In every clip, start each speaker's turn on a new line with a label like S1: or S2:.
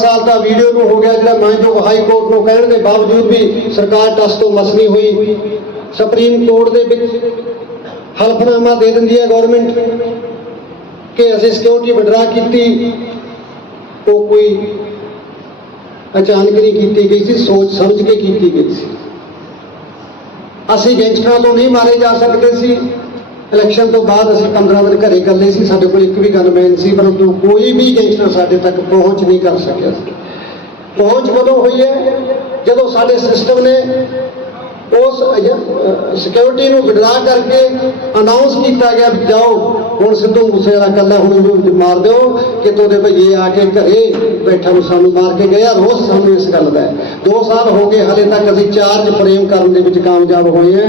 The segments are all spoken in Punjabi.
S1: ਸਾਲ ਦਾ ਵੀਡੀਓ ਨੂੰ ਹੋ ਗਿਆ ਜਿਹੜਾ ਮਾਨਯੋਗ ਹਾਈ ਕੋਰਟ ਨੂੰ ਕਹਿਣ ਦੇ ਬਾਵਜੂਦ ਵੀ ਸਰਕਾਰ ਟਸ ਤੋਂ ਮਸ ਹੋਈ। ਸੁਪਰੀਮ ਕੋਰਟ ਦੇ ਵਿੱਚ ਹਲਫਨਾਮਾ ਦੇ ਦਿੰਦੀ ਹੈ ਗਵਰਨਮੈਂਟ ਕਿ ਅਸੀਂ ਸਿਕਿਉਰਿਟੀ ਵਿਡਰਾ ਕੀਤੀ। ਉਹ ਕੋਈ ਅਚਾਨਕ ਨਹੀਂ ਕੀਤੀ ਗਈ ਸੀ, ਸੋਚ ਸਮਝ ਕੇ ਕੀਤੀ ਗਈ ਸੀ। ਅਸੀਂ ਗੈਂਗਸਟਰਾਂ ਤੋਂ ਨਹੀਂ ਮਾਰੇ ਜਾ ਸਕਦੇ ਸੀ। ਇਲੈਕਸ਼ਨ ਤੋਂ ਬਾਅਦ ਅਸੀਂ 15 ਦਿਨ ਘਰੇ ਇਕੱਲੇ ਸੀ, ਸਾਡੇ ਕੋਲ ਇੱਕ ਵੀ ਗਨਮੈਨ ਸੀ, ਪਰੰਤੂ ਕੋਈ ਵੀ ਗੈਂਗਸਟਰ ਸਾਡੇ ਤੱਕ ਪਹੁੰਚ ਨਹੀਂ ਕਰ ਸਕਿਆ ਸੀ। ਪਹੁੰਚ ਉਦੋਂ ਹੋਈ ਹੈ? ਜਦੋਂ ਸਾਡੇ ਸਿਸਟਮ ਨੇ ਉਸ ਸਿਕਿਉਰਿਟੀ ਨੂੰ ਵਿਡਰਾ ਕਰਕੇ ਅਨਾਉਂਸ ਕੀਤਾ ਗਿਆ, ਜਾਓ, ਹੁਣ ਸਿੱਧੂ ਮੂਸੇ ਵਾਲਾ ਕੱਲਾ ਹੁਣ ਇਹਨੂੰ ਮਾਰ ਦਿਓ ਕਿ ਤੋਦੇ ਭਈਏ ਆ ਕੇ ਘਰੇ ਬੈਠਾ ਨੂੰ ਸਾਨੂੰ ਮਾਰ ਕੇ ਗਿਆ, ਰੋਜ਼ ਸਾਨੂੰ ਇਸ ਗੱਲ ਦਾ ਹੈ। 2 ਸਾਲ ਹੋ ਗਏ, ਹਲੇ ਤੱਕ ਅਸੀਂ ਚਾਰਜ ਫਰੇਮ ਕਰਨ ਦੇ ਵਿੱਚ ਕਾਮਯਾਬ ਹੋਏ ਹਾਂ।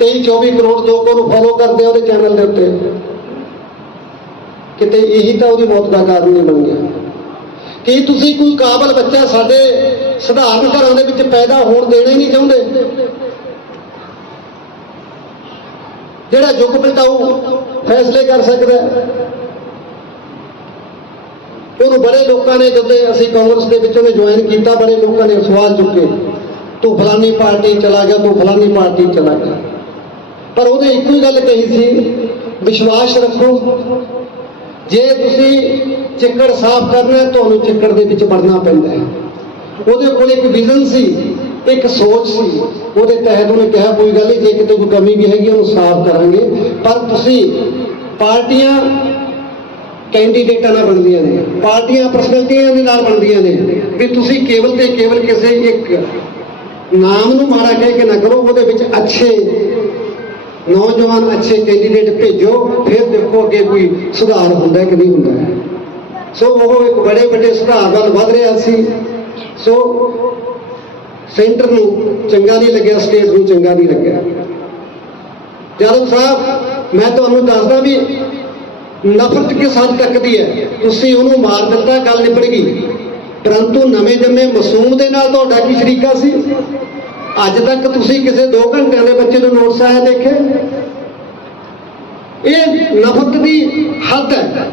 S1: 23 24 ਕਰੋੜ ਲੋਕ ਉਹਨੂੰ ਫੋਲੋ ਕਰਦੇ ਆ ਉਹਦੇ ਚੈਨਲ ਦੇ ਉੱਤੇ। ਕਿਤੇ ਇਹੀ ਤਾਂ ਉਹਦੀ ਮੌਤ ਦਾ ਕਾਰਨ ਨਹੀਂ ਬਣ ਗਿਆ। ਕੀ ਤੁਸੀਂ ਕੋਈ ਕਾਬਲ ਬੱਚਾ ਸਾਡੇ ਸਧਾਰਨ ਘਰਾਂ ਦੇ ਵਿੱਚ ਪੈਦਾ ਹੋਣ ਦੇਣਾ ਹੀ ਨਹੀਂ ਚਾਹੁੰਦੇ? ਜਿਹੜਾ ਯੁੱਗ ਪਲਟਾਊ ਫੈਸਲੇ ਕਰ ਸਕਦਾ ਉਹਨੂੰ ਬੜੇ ਲੋਕਾਂ ਨੇ ਜਦੋਂ ਅਸੀਂ ਕਾਂਗਰਸ ਦੇ ਵਿੱਚ ਉਹਨੇ ਜੁਆਇਨ ਕੀਤਾ, ਬੜੇ ਲੋਕਾਂ ਨੇ ਸਵਾਲ ਚੁੱਕੇ। ਤੂੰ ਫਲਾਨੀ ਪਾਰਟੀ ਚਲਾ ਗਿਆ, ਤੂੰ ਫਲਾਨੀ ਪਾਰਟੀ ਚਲਾ ਗਿਆ। ਪਰ ਉਹਨੇ ਇੱਕੋ ਹੀ ਗੱਲ ਕਹੀ ਸੀ, ਵਿਸ਼ਵਾਸ ਰੱਖੋ। ਜੇ ਤੁਸੀਂ ਚਿੱਕੜ ਸਾਫ਼ ਕਰਨਾ ਤੁਹਾਨੂੰ ਚਿੱਕੜ ਦੇ ਵਿੱਚ ਵੜਨਾ ਪੈਂਦਾ ਹੈ। ਉਹਦੇ ਕੋਲ ਇੱਕ ਵਿਜ਼ਨ ਸੀ, ਇੱਕ ਸੋਚ ਸੀ। ਉਹਦੇ ਤਹਿਤ ਉਹਨੇ ਕਿਹਾ, ਕੋਈ ਗੱਲ ਨਹੀਂ, ਜੇ ਕਿਤੇ ਕੋਈ ਕਮੀ ਵੀ ਹੈਗੀ, ਉਹਨੂੰ ਸਾਫ਼ ਕਰਾਂਗੇ। ਪਰ ਤੁਸੀਂ ਪਾਰਟੀਆਂ ਕੈਂਡੀਡੇਟਾਂ ਨਾਲ ਬਣਦੀਆਂ ਨੇ। ਪਾਰਟੀਆਂ ਪਰਸਨੈਲਿਟੀਆਂ ਦੇ ਨਾਲ ਬਣਦੀਆਂ ਨੇ। ਵੀ ਤੁਸੀਂ ਕੇਵਲ ਤੇ ਕੇਵਲ ਕਿਸੇ ਇੱਕ ਨਾਮ ਨੂੰ ਮਾੜਾ ਕਹਿ ਕੇ ਨਾ ਕਰੋ, ਉਹਦੇ ਵਿੱਚ ਅੱਛੇ ਨੌਜਵਾਨ ਅੱਛੇ ਕੈਂਡੀਡੇਟ ਭੇਜੋ, ਫਿਰ ਦੇਖੋ ਅੱਗੇ ਕੋਈ ਸੁਧਾਰ ਹੁੰਦਾ ਕਿ ਨਹੀਂ ਹੁੰਦਾ। ਸੋ ਉਹ ਇੱਕ ਬੜੇ ਵੱਡੇ ਸੁਧਾਰ ਵੱਲ ਵਧ ਰਿਹਾ ਸੀ। ਸੋ ਸੈਂਟਰ ਨੂੰ ਚੰਗਾ ਨਹੀਂ ਲੱਗਿਆ ਸਟੇਟ ਨੂੰ ਚੰਗਾ ਨਹੀਂ ਲੱਗਿਆ। ਯਾਦਵ ਸਾਹਿਬ, ਮੈਂ ਤੁਹਾਨੂੰ ਦੱਸਦਾ ਵੀ ਨਫ਼ਰਤ ਕਿਸ ਹੱਦ ਤੱਕ ਦੀ ਹੈ? ਤੁਸੀਂ ਉਹਨੂੰ ਮਾਰ ਦਿੱਤਾ, ਗੱਲ ਨਿਬੜ ਗਈ। ਪਰੰਤੂ ਨਵੇਂ ਜੰਮੇ ਮਾਸੂਮ ਦੇ ਨਾਲ ਤੁਹਾਡਾ ਕੀ ਸ਼ਰੀਕਾ ਸੀ? ਅੱਜ ਤੱਕ ਤੁਸੀਂ ਕਿਸੇ 2 ਘੰਟਿਆਂ ਦੇ ਬੱਚੇ ਨੂੰ ਨੋਟਸ ਆਇਆ ਦੇਖੇ ਇਹ ਨਫ਼ਰਤ ਦੀ ਹੱਦ ਹੈ।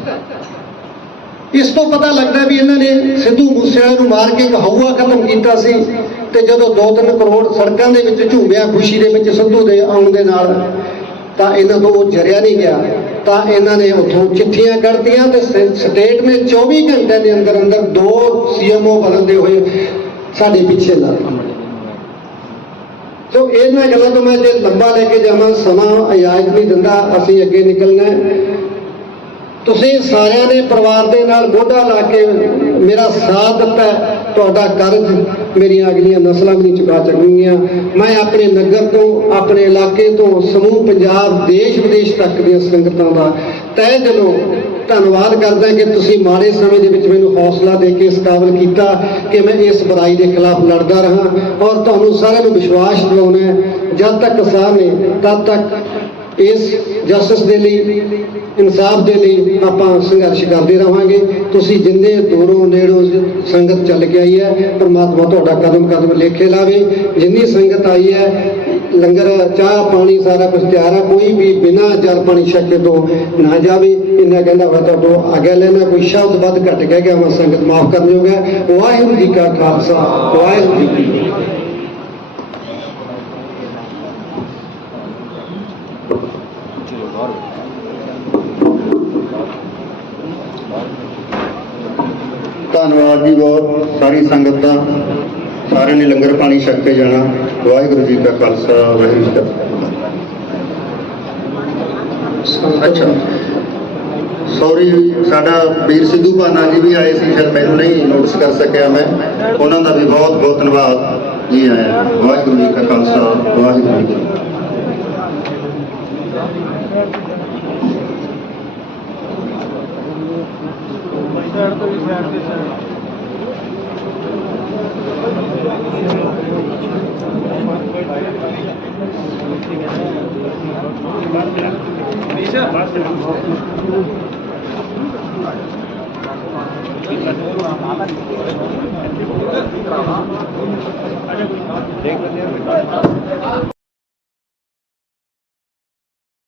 S1: ਇਸ ਤੋਂ ਪਤਾ ਲੱਗਦਾ ਵੀ ਇਹਨਾਂ ਨੇ ਸਿੱਧੂ ਮੂਸੇਵਾਲੇ ਨੂੰ ਮਾਰ ਕੇ ਇੱਕ ਹਊਆ ਖਤਮ ਕੀਤਾ ਸੀ ਤੇ ਜਦੋਂ 2-3 ਕਰੋੜ ਸੜਕਾਂ ਦੇ ਵਿੱਚ ਝੂਮਿਆ ਖੁਸ਼ੀ ਦੇ ਵਿੱਚ ਸਿੱਧੂ ਦੇ ਆਉਣ ਦੇ ਨਾਲ ਤਾਂ ਇਹਨਾਂ ਤੋਂ ਉਹ ਜਰਿਆ ਨਹੀਂ ਗਿਆ। ਤਾਂ ਇਹਨਾਂ ਨੇ ਉੱਥੋਂ ਚਿੱਠੀਆਂ ਕੱਢਤੀਆਂ ਤੇ ਸਟੇਟ ਨੇ 24 ਘੰਟਿਆਂ ਦੇ ਅੰਦਰ ਅੰਦਰ ਦੋ ਸੀਐਮਓ ਬਦਲਦੇ ਹੋਏ ਸਾਡੇ ਪਿੱਛੇ ਲਾ ਦਿੱਤੇ। ਸੋ ਇਹਨਾਂ ਗੱਲਾਂ ਤੋਂ ਮੈਂ ਜੇ ਲੰਬਾ ਲੈ ਕੇ ਜਾਵਾਂ, ਸਮਾਂ, ਇਜਾਜ਼ਤ ਨਹੀਂ ਦਿੰਦਾ, ਅਸੀਂ ਅੱਗੇ ਨਿਕਲਣਾ ਤੁਸੀਂ ਸਾਰਿਆਂ ਨੇ ਪਰਿਵਾਰ ਦੇ ਨਾਲ ਮੋਢਾ ਲਾ ਕੇ ਮੇਰਾ ਸਾਥ ਦਿੱਤਾ ਤੁਹਾਡਾ ਕਰਜ਼ ਮੇਰੀਆਂ ਅਗਲੀਆਂ ਨਸਲਾਂ ਵੀ ਨਹੀਂ ਚੁਕਾ ਸਕਣਗੀਆਂ। ਮੈਂ ਆਪਣੇ ਨਗਰ ਤੋਂ, ਆਪਣੇ ਇਲਾਕੇ ਤੋਂ, ਸਮੂਹ ਪੰਜਾਬ ਦੇਸ਼ ਵਿਦੇਸ਼ ਤੱਕ ਦੀਆਂ ਸੰਗਤਾਂ ਦਾ ਤਹਿ ਦਿਲੋਂ ਧੰਨਵਾਦ ਕਰਦਾ ਕਿ ਤੁਸੀਂ ਮਾੜੇ ਸਮੇਂ ਦੇ ਵਿੱਚ ਮੈਨੂੰ ਹੌਸਲਾ ਦੇ ਕੇ ਇਸ ਕਾਬਲ ਕੀਤਾ ਕਿ ਮੈਂ ਇਸ ਬੁਰਾਈ ਦੇ ਖਿਲਾਫ ਲੜਦਾ ਰਹਾ ਔਰ ਤੁਹਾਨੂੰ ਸਾਰਿਆਂ ਨੂੰ ਵਿਸ਼ਵਾਸ ਦਿਵਾਉਣਾ ਹੈ, ਜਦ ਤੱਕ ਕਿਸਾਨ ਨੇ ਤਦ ਤੱਕ ਇਸ ਜਸਟਿਸ ਦੇ ਲਈ, ਇਨਸਾਫ ਦੇ ਲਈ ਆਪਾਂ ਸੰਘਰਸ਼ ਕਰਦੇ ਰਹਾਂਗੇ। ਤੁਸੀਂ ਜਿੰਨੇ ਦੂਰੋਂ ਨੇੜੋਂ ਸੰਗਤ ਚੱਲ ਕੇ ਆਈ ਹੈ, ਪਰਮਾਤਮਾ ਤੁਹਾਡਾ ਕਦਮ ਕਦਮ ਲੇਖੇ ਲਾਵੇ। ਜਿੰਨੀ ਸੰਗਤ ਆਈ ਹੈ ਲੰਗਰ, ਚਾਹ, ਪਾਣੀ, ਸਾਰਾ ਕੁਝ ਤਿਆਰ ਹੈ ਕੋਈ ਵੀ ਬਿਨਾਂ ਜਲ ਪਾਣੀ ਛਕੇ ਤੋਂ ਨਾ ਜਾਵੇ। ਇੰਨਾ ਕਹਿੰਦਾ ਵਾ, ਤੁਹਾਡੋਂ ਆਗਿਆ ਲੈਣਾ ਕੋਈ ਸ਼ਬਦ ਵੱਧ ਘੱਟ ਕਹਿ ਗਿਆ ਮੈਂ ਸੰਗਤ ਮਾਫ ਕਰ ਲਿਓਗਾ ਵਾਹਿਗੁਰੂ ਜੀ ਕਾ ਖਾਲਸਾ, ਵਾਹਿਗੁਰੂ ਜੀ ਕੀ ਫਤਿਹ।
S2: ਧੰਨਵਾਦ ਜੀ ਬਹੁਤ, ਸਾਰੀ ਸੰਗਤ ਦਾ। ਸਾਰਿਆਂ ਨੇ ਲੰਗਰ ਪਾਣੀ ਛਕ ਕੇ ਜਾਣਾ। ਵਾਹਿਗੁਰੂ ਜੀ ਕਾ ਖਾਲਸਾ ਵਾਹਿਗੁਰੂ ਜੀ ਕਾ ਅੱਛਾ। ਸੌਰੀ ਸਾਡਾ ਵੀਰ ਸਿੱਧੂ ਭਾਨਾ ਜੀ ਵੀ ਆਏ ਸੀ ਫਿਰ ਮੈਨੂੰ ਨਹੀਂ ਨੋਟਿਸ ਕਰ ਸਕਿਆ ਮੈਂ। ਉਹਨਾਂ ਦਾ ਵੀ ਬਹੁਤ ਬਹੁਤ ਧੰਨਵਾਦ ਜੀ ਆਇਆ ਵਾਹਿਗੁਰੂ ਜੀ ਕਾ ਖਾਲਸਾ ਵਾਹਿਗੁਰੂ ਜੀ ਸਾਈਡ ਤੋਂ ਵੀ ਸਾਈਡ ਤੇ देख लेते हैं